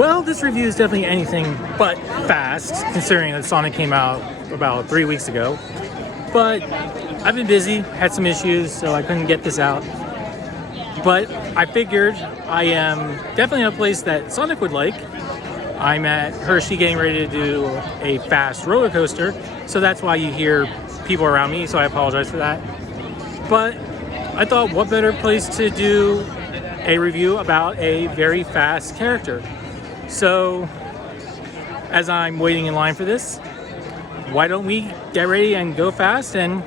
Well, this review is definitely anything but fast, considering that Sonic came out about 3 weeks ago. But I've been busy, had some issues, so I couldn't get this out. But I figured I am definitely in a place that Sonic would like. I'm at Hershey getting ready to do a fast roller coaster, so that's why you hear people around me, so I apologize for that. But I thought, what better place to do a review about a very fast character? So, as I'm waiting in line for this, why don't we get ready and go fast, and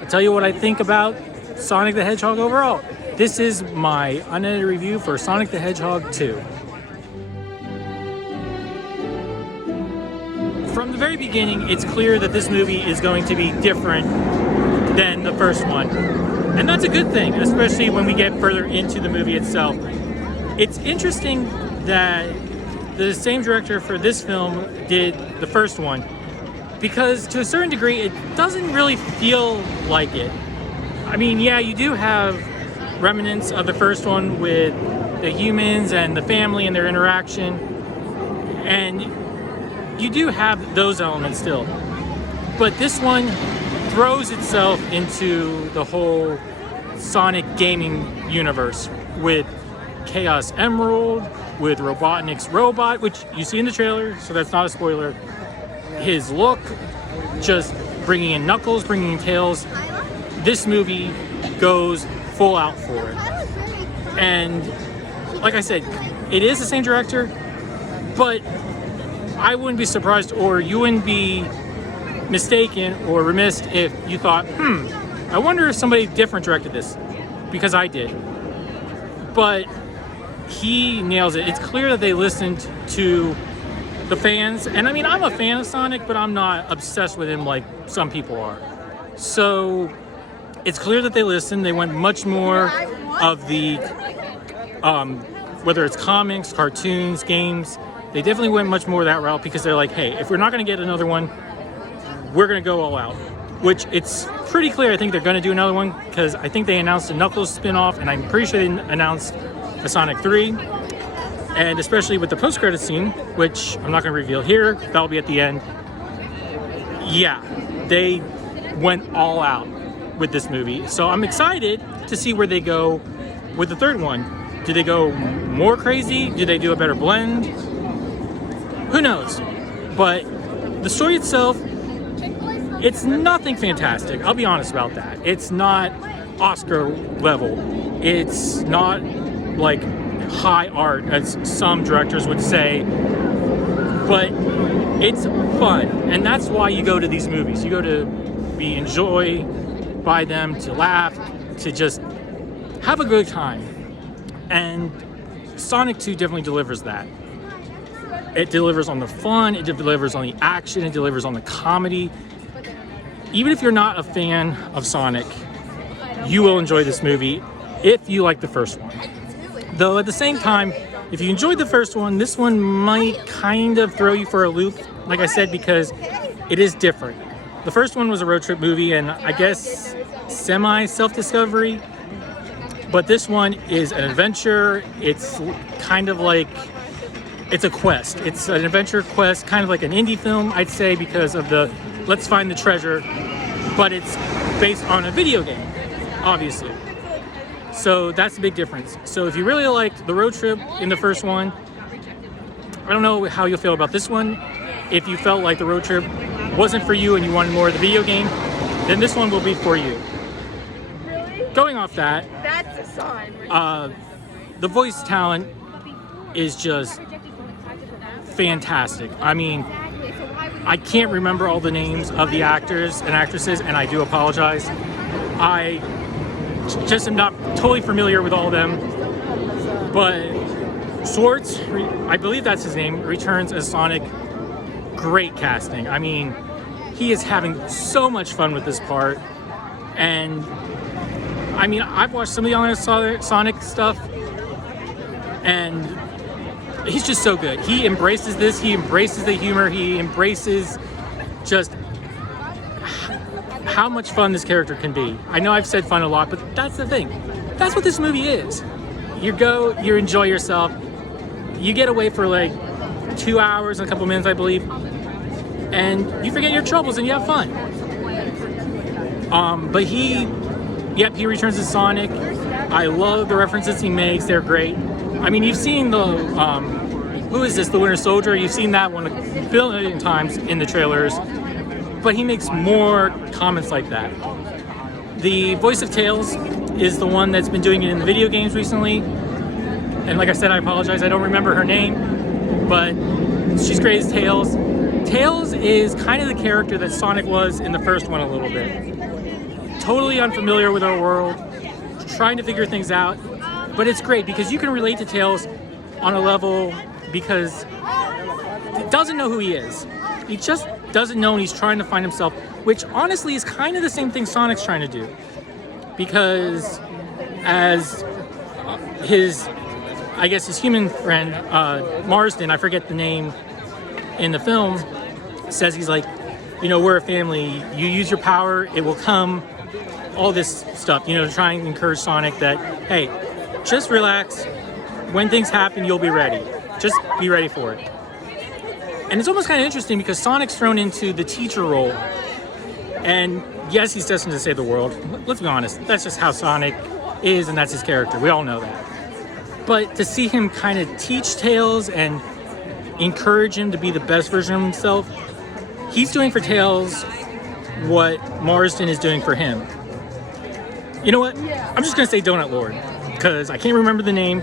I'll tell you what I think about Sonic the Hedgehog overall. This is my unedited review for Sonic the Hedgehog 2. From the very beginning, it's clear that this movie is going to be different than the first one. And that's a good thing, especially when we get further into the movie itself. It's interesting that the same director for this film did the first one, because to a certain degree, it doesn't really feel like it. I mean, yeah, you do have remnants of the first one with the humans and the family and their interaction, and you do have those elements still. But this one throws itself into the whole Sonic gaming universe with Chaos Emerald, with Robotnik's robot, which you see in the trailer, so that's not a spoiler. His look, just bringing in Knuckles, bringing in Tails. This movie goes full out for it. And like I said, it is the same director, but I wouldn't be surprised, or you wouldn't be mistaken or remiss if you thought, I wonder if somebody different directed this, because I did. But he nails it. It's clear that they listened to the fans, and I mean, I'm a fan of Sonic, but I'm not obsessed with him like some people are. So it's clear that they listened. They went much more of the, whether it's comics, cartoons, games, they definitely went much more that route, because they're like, hey, if we're not going to get another one, we're going to go all out. Which it's pretty clear I think they're going to do another one, because I think they announced a Knuckles spin-off, and I'm pretty sure they announced a Sonic 3. And especially with the post-credit scene, which I'm not going to reveal here, that'll be at the end. Yeah, they went all out with this movie. So I'm excited to see where they go with the third one. Do they go more crazy? Do they do a better blend? Who knows? But the story itself, it's nothing fantastic. I'll be honest about that. It's not Oscar level. It's not like high art, as some directors would say. But it's fun. And that's why you go to these movies. You go to be enjoyed by them, to laugh, to just have a good time. And Sonic 2 definitely delivers that. It delivers on the fun, it delivers on the action, it delivers on the comedy. Even if you're not a fan of Sonic, you will enjoy this movie if you like the first one. Though at the same time, if you enjoyed the first one, this one might kind of throw you for a loop, like I said, because it is different. The first one was a road trip movie, and I guess semi-self-discovery. But this one is an adventure. It's kind of like, it's a quest. It's an adventure quest, kind of like an indie film, I'd say, because of the let's find the treasure, but it's based on a video game, obviously. So that's the big difference. So if you really liked the road trip in the first one, I don't know how you'll feel about this one. If you felt like the road trip wasn't for you and you wanted more of the video game, then this one will be for you. Going off that, that's a sign. The voice talent is just fantastic. I mean, I can't remember all the names of the actors and actresses, and I do apologize. I just am not totally familiar with all of them. But Swartz, I believe that's his name, returns as Sonic. Great casting. I mean, he is having so much fun with this part. And I mean, I've watched some of the other Sonic stuff, and he's just so good. He embraces this, he embraces the humor, he embraces just how much fun this character can be. I know I've said fun a lot, but that's the thing. That's what this movie is. You go, you enjoy yourself, You get away for like 2 hours and a couple minutes, I believe, and you forget your troubles and you have fun. But he returns as Sonic. I love the references he makes. They're great. I mean, you've seen the, who is this, the Winter Soldier? You've seen that one a billion times in the trailers, but he makes more comments like that. The voice of Tails is the one that's been doing it in the video games recently. And like I said, I apologize, I don't remember her name, but she's great as Tails. Tails is kind of the character that Sonic was in the first one a little bit. Totally unfamiliar with our world, trying to figure things out, but it's great because you can relate to Tails on a level because he doesn't know who he is. He just doesn't know and he's trying to find himself, which honestly is kind of the same thing Sonic's trying to do. Because as his human friend, Marsden, I forget the name in the film, says he's like, you know, we're a family, you use your power, it will come, all this stuff, you know, to try and encourage Sonic that, hey, just relax, when things happen, you'll be ready. Just be ready for it. And it's almost kind of interesting because Sonic's thrown into the teacher role. And yes, he's destined to save the world. Let's be honest, that's just how Sonic is and that's his character. We all know that. But to see him kind of teach Tails and encourage him to be the best version of himself, he's doing for Tails what Marsden is doing for him. You know what? I'm just going to say Donut Lord because I can't remember the name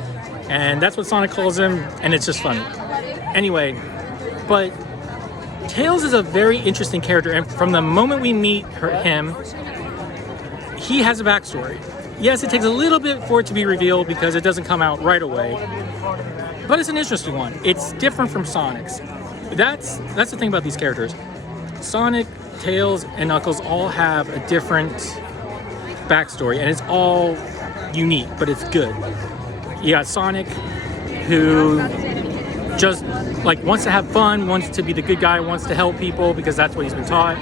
and that's what Sonic calls him and it's just funny. Anyway, but Tails is a very interesting character, and from the moment we meet him, he has a backstory. Yes, it takes a little bit for it to be revealed because it doesn't come out right away, but it's an interesting one. It's different from Sonic's. That's the thing about these characters. Sonic, Tails, and Knuckles all have a different backstory, and it's all unique, but it's good. You got Sonic, who just like wants to have fun, wants to be the good guy, wants to help people because that's what he's been taught.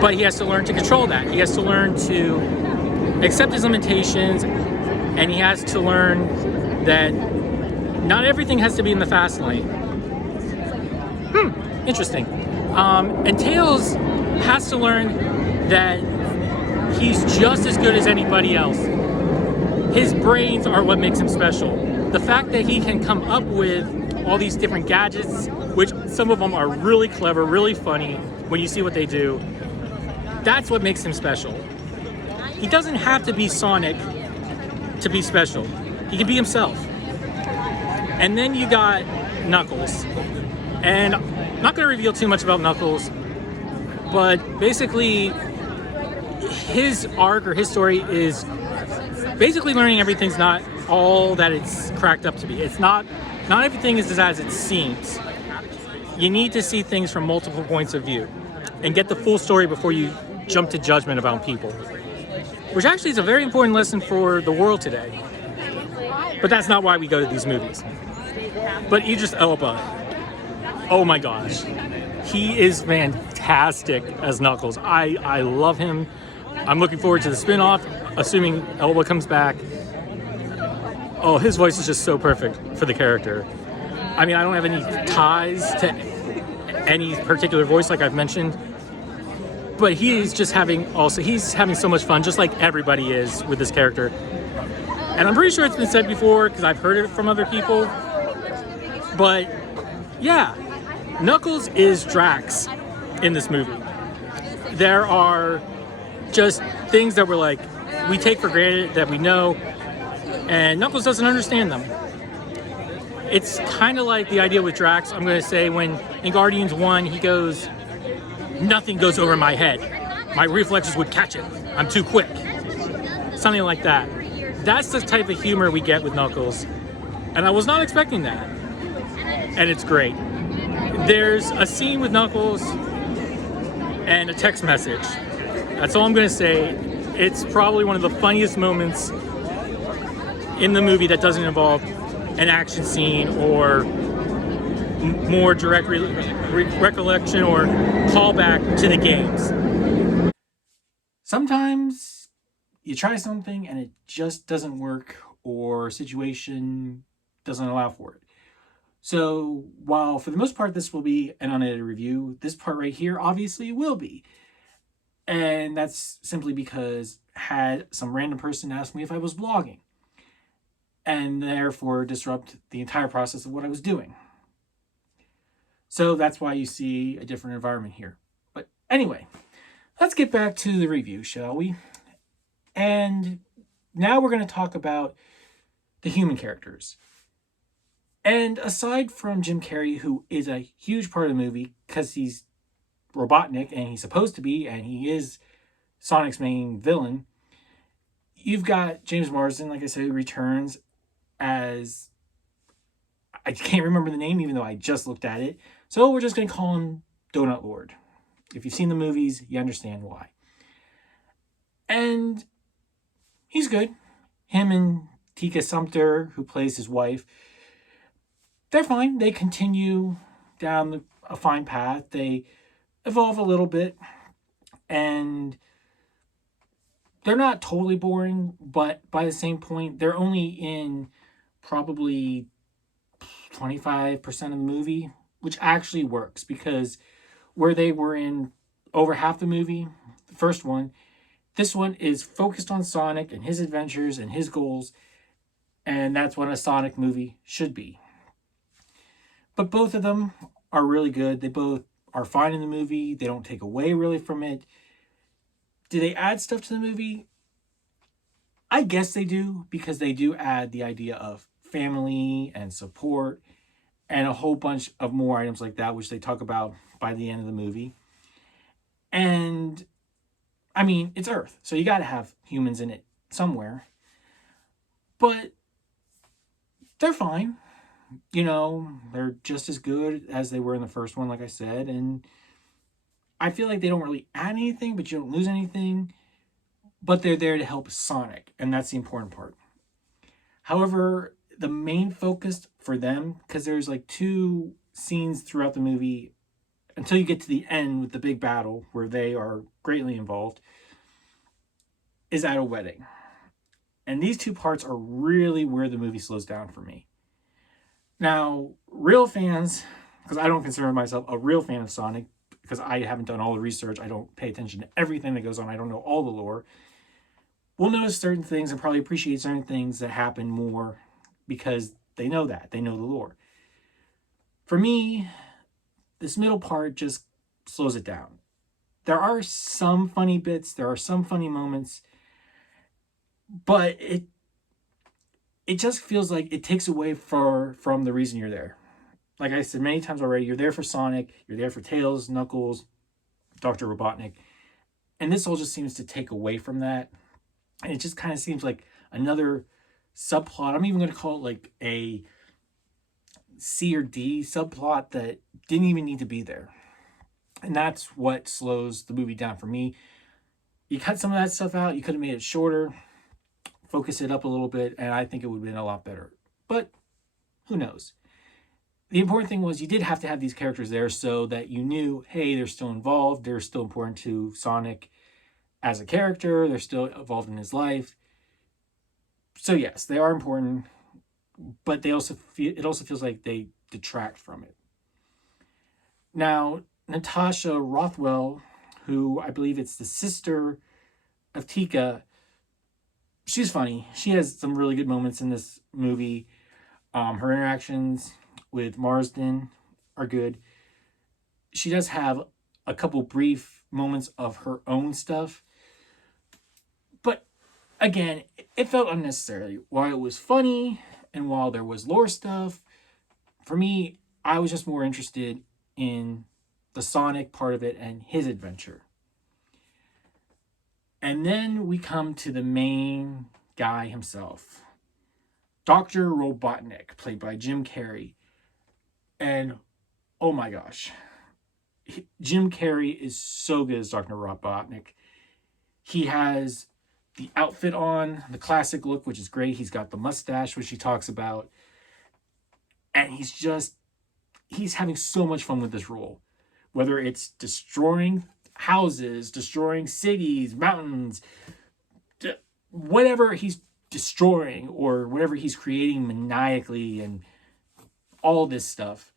But he has to learn to control that. He has to learn to accept his limitations, and he has to learn that not everything has to be in the fast lane. Interesting. And Tails has to learn that he's just as good as anybody else. His brains are what makes him special. The fact that he can come up with all these different gadgets, which some of them are really clever, really funny when you see what they do, that's what makes him special. He doesn't have to be Sonic to be special. He can be himself. And then you got Knuckles. And I'm not going to reveal too much about Knuckles, but basically his arc or his story is basically learning everything's not all that it's cracked up to be. It's not everything is as it seems. You need to see things from multiple points of view and get the full story before you jump to judgment about people. Which actually is a very important lesson for the world today. But that's not why we go to these movies. But Idris Elba, oh my gosh. He is fantastic as Knuckles. I love him. I'm looking forward to the spin-off, assuming Elba comes back. Oh, his voice is just so perfect for the character. I mean, I don't have any ties to any particular voice like I've mentioned, but he's having so much fun, just like everybody is with this character. And I'm pretty sure it's been said before because I've heard it from other people, but yeah, Knuckles is Drax in this movie. There are just things that we take for granted that we know, and Knuckles doesn't understand them. It's kind of like the idea with Drax, I'm going to say, when in Guardians 1 he goes, nothing goes over my head. My reflexes would catch it. I'm too quick. Something like that. That's the type of humor we get with Knuckles. And I was not expecting that. And it's great. There's a scene with Knuckles and a text message. That's all I'm going to say. It's probably one of the funniest moments in the movie that doesn't involve an action scene or more direct recollection or callback to the games. Sometimes you try something and it just doesn't work or situation doesn't allow for it. So while for the most part this will be an unedited review, this part right here obviously will be. And that's simply because had some random person ask me if I was vlogging and therefore disrupt the entire process of what I was doing. So that's why you see a different environment here. But anyway, let's get back to the review, shall we? And now we're going to talk about the human characters. And aside from Jim Carrey, who is a huge part of the movie because he's Robotnik and he's supposed to be, and he is Sonic's main villain, you've got James Marsden, like I said, who returns as, I can't remember the name even though I just looked at it. So we're just going to call him Donut Lord. If you've seen the movies, you understand why. And he's good. Him and Tika Sumpter, who plays his wife, they're fine. They continue down a fine path. They evolve a little bit. And they're not totally boring, but by the same point, they're only in probably 25% of the movie, which actually works because where they were in over half the movie, the first one, this one is focused on Sonic and his adventures and his goals, and that's what a Sonic movie should be. But both of them are really good. They both are fine in the movie. They don't take away really from it. Do they add stuff to the movie? I guess they do, because they do add the idea of family and support and a whole bunch of more items like that, which they talk about by the end of the movie. And I mean, it's Earth, so you got to have humans in it somewhere. But they're fine. You know, they're just as good as they were in the first one, like I said. And I feel like they don't really add anything, but you don't lose anything. But they're there to help Sonic, and that's the important part. However, the main focus for them, because there's like 2 scenes throughout the movie until you get to the end with the big battle where they are greatly involved, is at a wedding. And these 2 parts are really where the movie slows down for me. Now, real fans, because I don't consider myself a real fan of Sonic, because I haven't done all the research, I don't pay attention to everything that goes on, I don't know all the lore, will notice certain things and probably appreciate certain things that happen more because they know that. They know the lore. For me, this middle part just slows it down. There are some funny bits, there are some funny moments, but it just feels like it takes away from the reason you're there. Like I said many times already, you're there for Sonic, you're there for Tails, Knuckles, Dr. Robotnik, and this all just seems to take away from that. And it just kind of seems like another subplot. I'm even going to call it like a C or D subplot that didn't even need to be there. And that's what slows the movie down for me. You cut some of that stuff out. You could have made it shorter, focus it up a little bit, and I think it would have been a lot better. But who knows? The important thing was you did have to have these characters there so that you knew, hey, they're still involved. They're still important to Sonic as a character. They're still involved in his life. So yes, they are important, but it also feels like they detract from it. Now, Natasha Rothwell, who I believe it's the sister of Tika, she's funny. She has some really good moments in this movie. Her interactions with Marsden are good. She does have a couple brief moments of her own stuff. But again, it felt unnecessary. While it was funny and while there was lore stuff, for me, I was just more interested in the Sonic part of it and his adventure. And then we come to the main guy himself, Dr. Robotnik, played by Jim Carrey. And oh my gosh, Jim Carrey is so good as Dr. Robotnik. He has the outfit on, the classic look, which is great. He's got the mustache, which he talks about. And he's having so much fun with this role. Whether it's destroying houses, destroying cities, mountains, whatever he's destroying or whatever he's creating maniacally and all this stuff.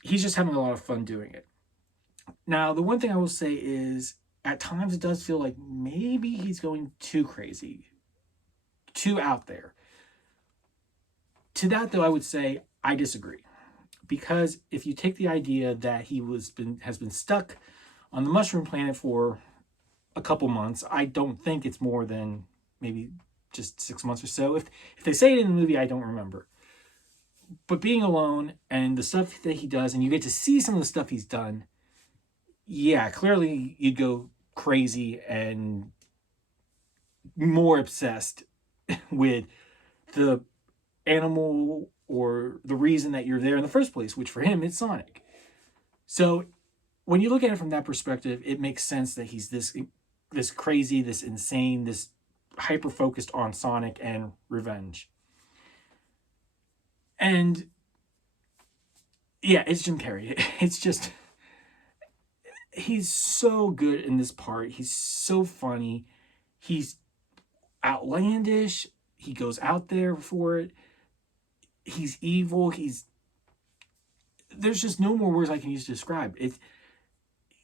He's just having a lot of fun doing it. Now, the one thing I will say is, at times it does feel like maybe he's going too crazy, too out there. To that, though, I would say I disagree. Because if you take the idea that he has been stuck on the mushroom planet for a couple months, I don't think it's more than maybe just 6 months or so. If they say it in the movie, I don't remember. But being alone and the stuff that he does, and you get to see some of the stuff he's done, yeah, clearly you'd go crazy and more obsessed with the animal or the reason that you're there in the first place, which for him, it's Sonic. So when you look at it from that perspective, it makes sense that he's this crazy, this insane, this hyper-focused on Sonic and revenge. And yeah, it's Jim Carrey. It's just, he's so good in this part. He's so funny. He's outlandish. He goes out there for it. He's evil. There's just no more words I can use to describe it.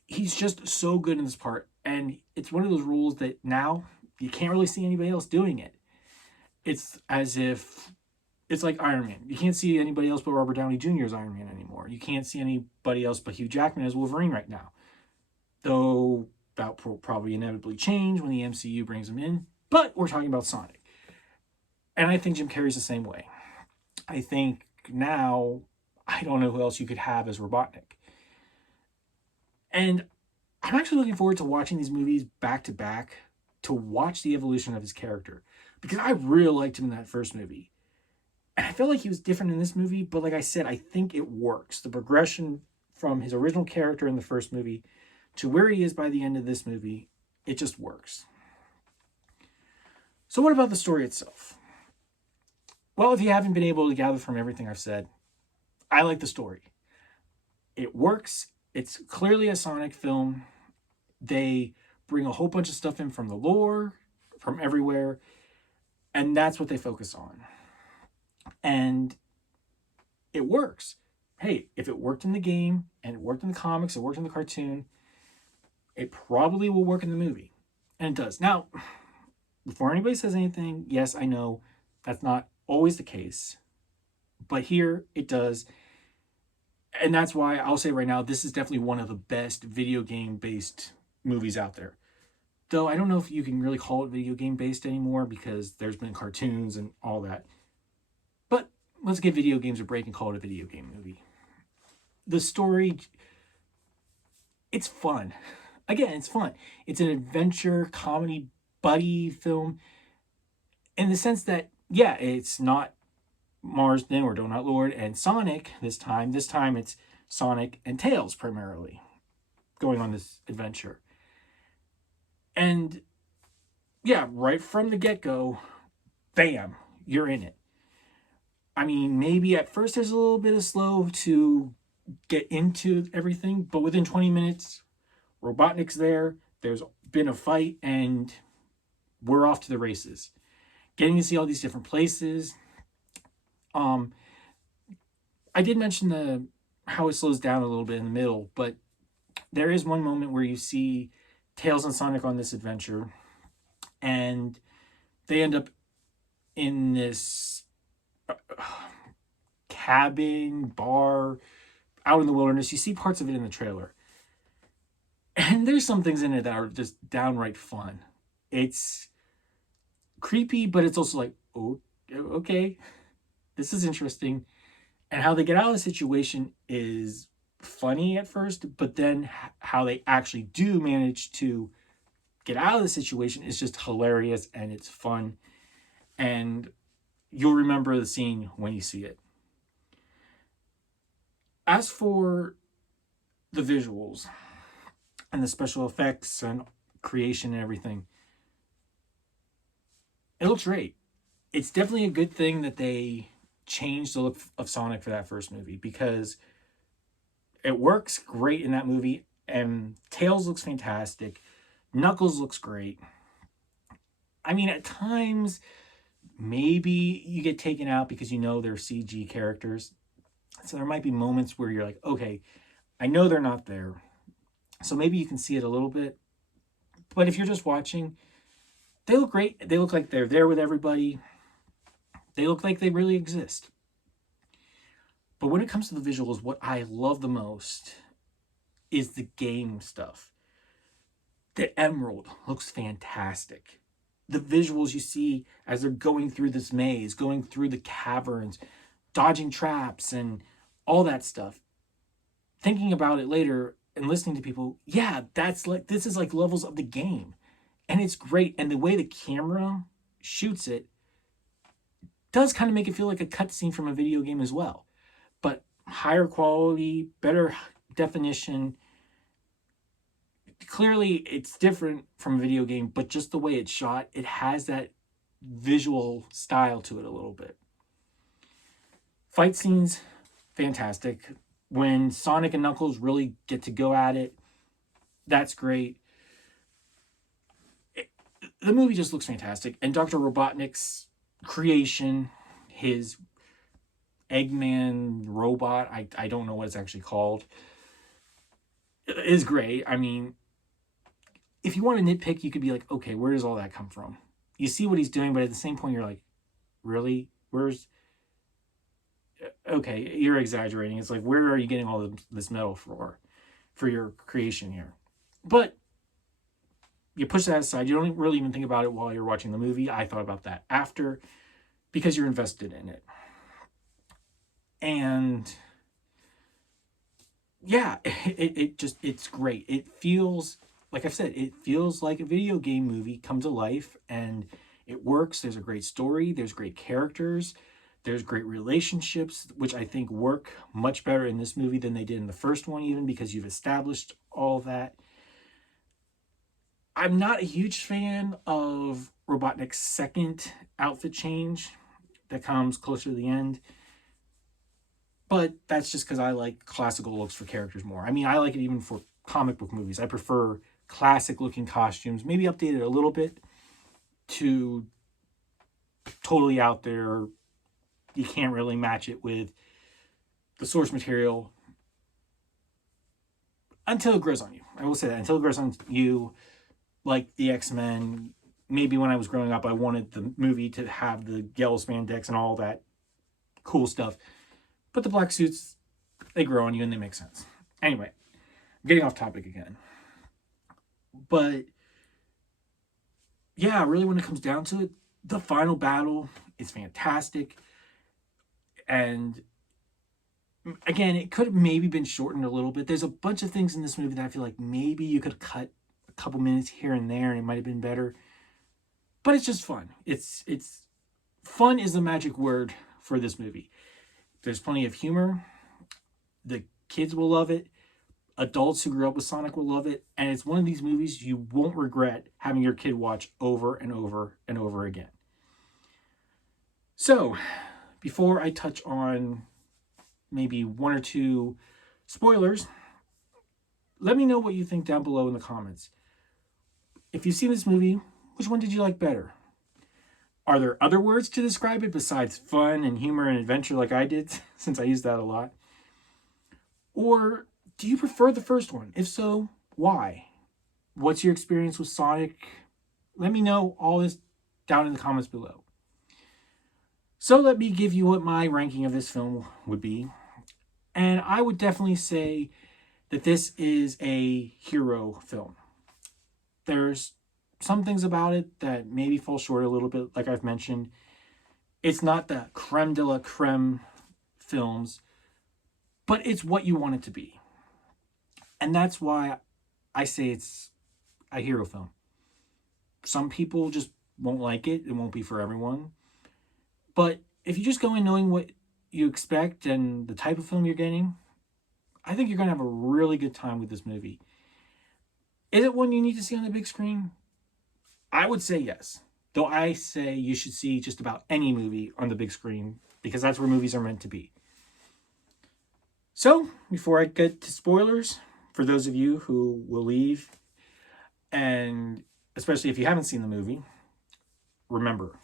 He's just so good in this part. And it's one of those roles that now you can't really see anybody else doing it. It's as if it's like Iron Man. You can't see anybody else but Robert Downey Jr. as Iron Man anymore. You can't see anybody else but Hugh Jackman as Wolverine right now. Though that will probably inevitably change when the MCU brings him in. But we're talking about Sonic. And I think Jim Carrey's the same way. I think now, I don't know who else you could have as Robotnik. And I'm actually looking forward to watching these movies back to back to watch the evolution of his character. Because I really liked him in that first movie. And I felt like he was different in this movie, but like I said, I think it works. The progression from his original character in the first movie to where he is by the end of this movie, it just works. So what about the story itself? Well, if you haven't been able to gather from everything I've said, I like the story. It works. It's clearly a Sonic film. They bring a whole bunch of stuff in from the lore, from everywhere, and that's what they focus on. And it works. Hey, if it worked in the game, and it worked in the comics, it worked in the cartoon, it probably will work in the movie. And it does. Now, before anybody says anything, yes, I know that's not always the case. But here, it does. And that's why I'll say right now, this is definitely one of the best video game-based movies out there. Though I don't know if you can really call it video game-based anymore because there's been cartoons and all that. But let's give video games a break and call it a video game movie. The story, it's fun. Again, it's fun. It's an adventure, comedy, buddy film. In the sense that, yeah, it's not Marsden or Donut Lord and Sonic this time. This time it's Sonic and Tails primarily going on this adventure. And yeah, right from the get-go, bam, you're in it. I mean, maybe at first there's a little bit of slow to get into everything, but within 20 minutes, Robotnik's there, there's been a fight, and we're off to the races. Getting to see all these different places. I did mention how it slows down a little bit in the middle, but there is one moment where you see Tails and Sonic on this adventure, and they end up in this cabin, bar, out in the wilderness. You see parts of it in the trailer. And there's some things in it that are just downright fun. It's creepy, but it's also like, oh, okay, this is interesting. And how they get out of the situation is funny at first, but then how they actually do manage to get out of the situation is just hilarious, and it's fun. And you'll remember the scene when you see it. As for the visuals and the special effects and creation and everything, it looks great. It's definitely a good thing that they changed the look of Sonic for that first movie, because it works great in that movie, and Tails looks fantastic. Knuckles looks great. I mean, at times, maybe you get taken out because you know they're CG characters. So there might be moments where you're like, okay, I know they're not there. So maybe you can see it a little bit. But if you're just watching, they look great. They look like they're there with everybody. They look like they really exist. But when it comes to the visuals, what I love the most is the game stuff. The emerald looks fantastic. The visuals you see as they're going through this maze, going through the caverns, dodging traps, and all that stuff. Thinking about it later and listening to people, yeah, this is like levels of the game. And it's great. And the way the camera shoots it does kind of make it feel like a cutscene from a video game as well. But higher quality, better definition. Clearly, it's different from a video game, but just the way it's shot, it has that visual style to it a little bit. Fight scenes, fantastic. When Sonic and Knuckles really get to go at it, that's great. The movie just looks fantastic. And Dr. Robotnik's creation, his Eggman robot, I don't know what it's actually called, is great. I mean, if you want to nitpick, you could be like, okay, where does all that come from? You see what he's doing, but at the same point, you're like, really? Okay, you're exaggerating. It's like, where are you getting all this metal for your creation here? But you push that aside. You don't really even think about it while you're watching the movie. I thought about that after, because you're invested in it. And yeah, it's great. It feels, like I've said, it feels like a video game movie come to life, and it works. There's a great story. There's great characters. There's great relationships, which I think work much better in this movie than they did in the first one, even because you've established all that. I'm not a huge fan of Robotnik's second outfit change that comes closer to the end. But that's just because I like classical looks for characters more. I mean, I like it even for comic book movies. I prefer classic looking costumes, maybe updated a little bit, to totally out there. You can't really match it with the source material until it grows on you. I will say that, until it grows on you, like the X-Men. Maybe when I was growing up, I wanted the movie to have the yellow spandex and all that cool stuff. But the black suits, they grow on you and they make sense. Anyway, I'm getting off topic again. But yeah, really when it comes down to it, the final battle is fantastic. And again, it could have maybe been shortened a little bit. There's a bunch of things in this movie that I feel like maybe you could cut a couple minutes here and there and it might have been better. But it's just fun. It's fun is the magic word for this movie. There's plenty of humor. The kids will love it. Adults who grew up with Sonic will love it. And it's one of these movies you won't regret having your kid watch over and over and over again. So, before I touch on maybe one or two spoilers, let me know what you think down below in the comments. If you've seen this movie, which one did you like better? Are there other words to describe it besides fun and humor and adventure like I did, since I use that a lot? Or do you prefer the first one? If so, why? What's your experience with Sonic? Let me know all this down in the comments below. So let me give you what my ranking of this film would be. And I would definitely say that this is a hero film. There's some things about it that maybe fall short a little bit, like I've mentioned. It's not the creme de la creme films, but it's what you want it to be. And that's why I say it's a hero film. Some people just won't like it. It won't be for everyone. But if you just go in knowing what you expect and the type of film you're getting, I think you're going to have a really good time with this movie. Is it one you need to see on the big screen? I would say yes. Though I say you should see just about any movie on the big screen, because that's where movies are meant to be. So, before I get to spoilers, for those of you who will leave, and especially if you haven't seen the movie, remember,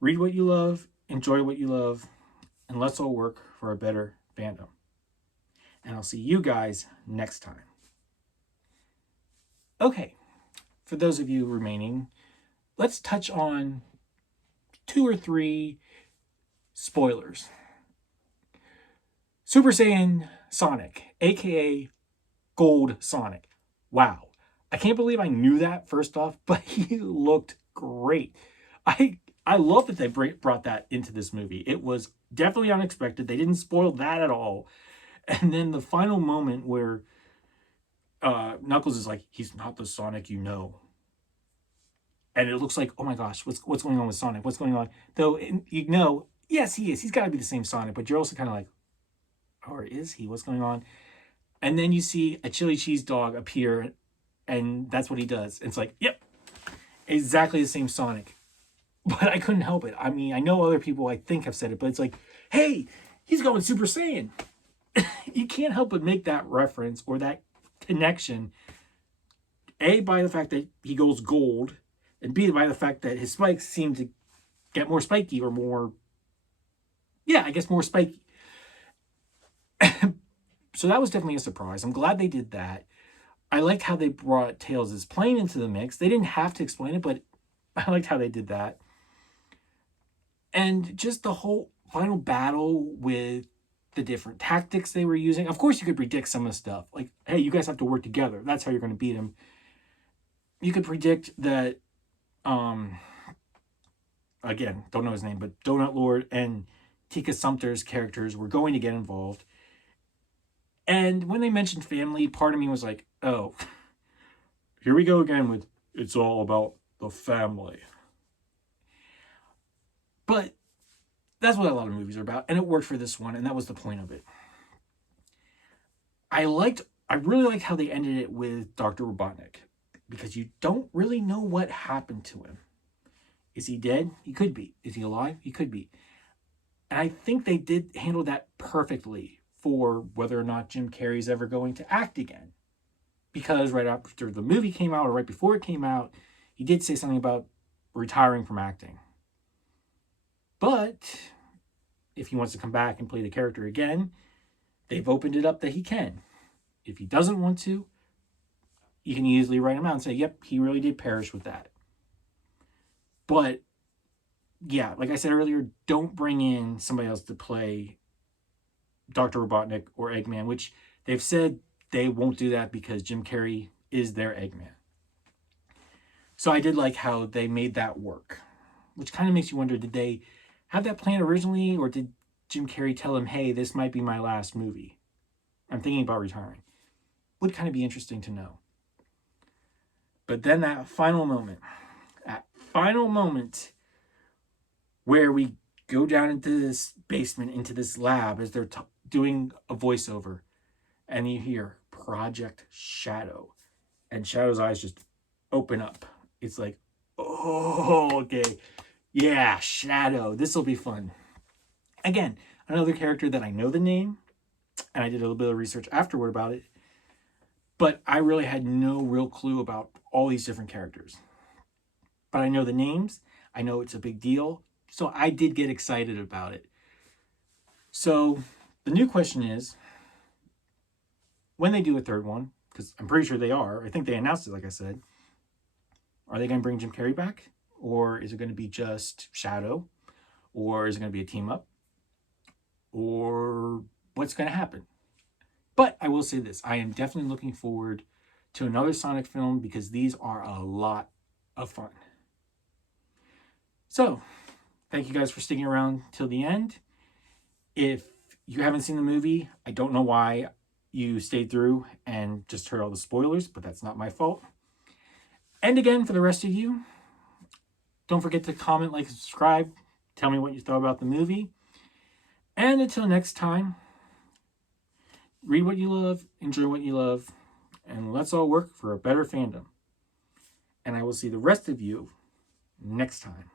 read what you love, enjoy what you love, and let's all work for a better fandom. And I'll see you guys next time. Okay, for those of you remaining, let's touch on 2 or 3 spoilers. Super Saiyan Sonic, aka Gold Sonic. Wow. I can't believe I knew that first off, but he looked great. I love that they brought that into this movie. It was definitely unexpected. They didn't spoil that at all. And then the final moment where Knuckles is like, he's not the Sonic you know. And it looks like, oh my gosh, what's going on with Sonic? What's going on? Though, you know, yes, he is. He's got to be the same Sonic, but you're also kind of like, or is he? What's going on? And then you see a chili cheese dog appear, and that's what he does. It's like, yep, exactly the same Sonic. But I couldn't help it. I mean, I know other people, I think, have said it, but it's like, hey, he's going Super Saiyan. You can't help but make that reference or that connection, A, by the fact that he goes gold, and B, by the fact that his spikes seem to get more spiky or more, yeah, I guess more spiky. So that was definitely a surprise. I'm glad they did that. I liked how they brought Tails' plane into the mix. They didn't have to explain it, but I liked how they did that. And just the whole final battle with the different tactics they were using. Of course, you could predict some of the stuff. Like, hey, you guys have to work together. That's how you're going to beat him. You could predict that, again, don't know his name, but Donut Lord and Tika Sumpter's characters were going to get involved. And when they mentioned family, part of me was like, oh, here we go again with it's all about the family. But that's what a lot of movies are about, and it worked for this one, and that was the point of it. I really liked how they ended it with Dr. Robotnik, because you don't really know what happened to him. Is he dead? He could be. Is he alive? He could be. And I think they did handle that perfectly for whether or not Jim Carrey's ever going to act again. Because right after the movie came out, or right before it came out, he did say something about retiring from acting. But if he wants to come back and play the character again, they've opened it up that he can. If he doesn't want to, you can easily write him out and say, yep, he really did perish with that. But, yeah, like I said earlier, don't bring in somebody else to play Dr. Robotnik or Eggman, which they've said they won't do that because Jim Carrey is their Eggman. So I did like how they made that work, which kind of makes you wonder, did they have that plan originally, or did Jim Carrey tell him, hey, this might be my last movie? I'm thinking about retiring. Would kind of be interesting to know. But then that final moment where we go down into this basement, into this lab, as they're doing a voiceover, and you hear Project Shadow, and Shadow's eyes just open up. It's like, oh, okay. Yeah, Shadow. This will be fun. Again, another character that I know the name, and I did a little bit of research afterward about it, but I really had no real clue about all these different characters. But I know the names. I know it's a big deal. So I did get excited about it. So the new question is, when they do a third one, because I'm pretty sure they are, I think they announced it, like I said, are they going to bring Jim Carrey back? Or is it going to be just Shadow? Or is it going to be a team up? Or what's going to happen? But I will say this, I am definitely looking forward to another Sonic film because these are a lot of fun. So, thank you guys for sticking around till the end. If you haven't seen the movie, I don't know why you stayed through and just heard all the spoilers, but that's not my fault. And again, for the rest of you, don't forget to comment, like, and subscribe. Tell me what you thought about the movie. And until next time, read what you love, enjoy what you love, and let's all work for a better fandom. And I will see the rest of you next time.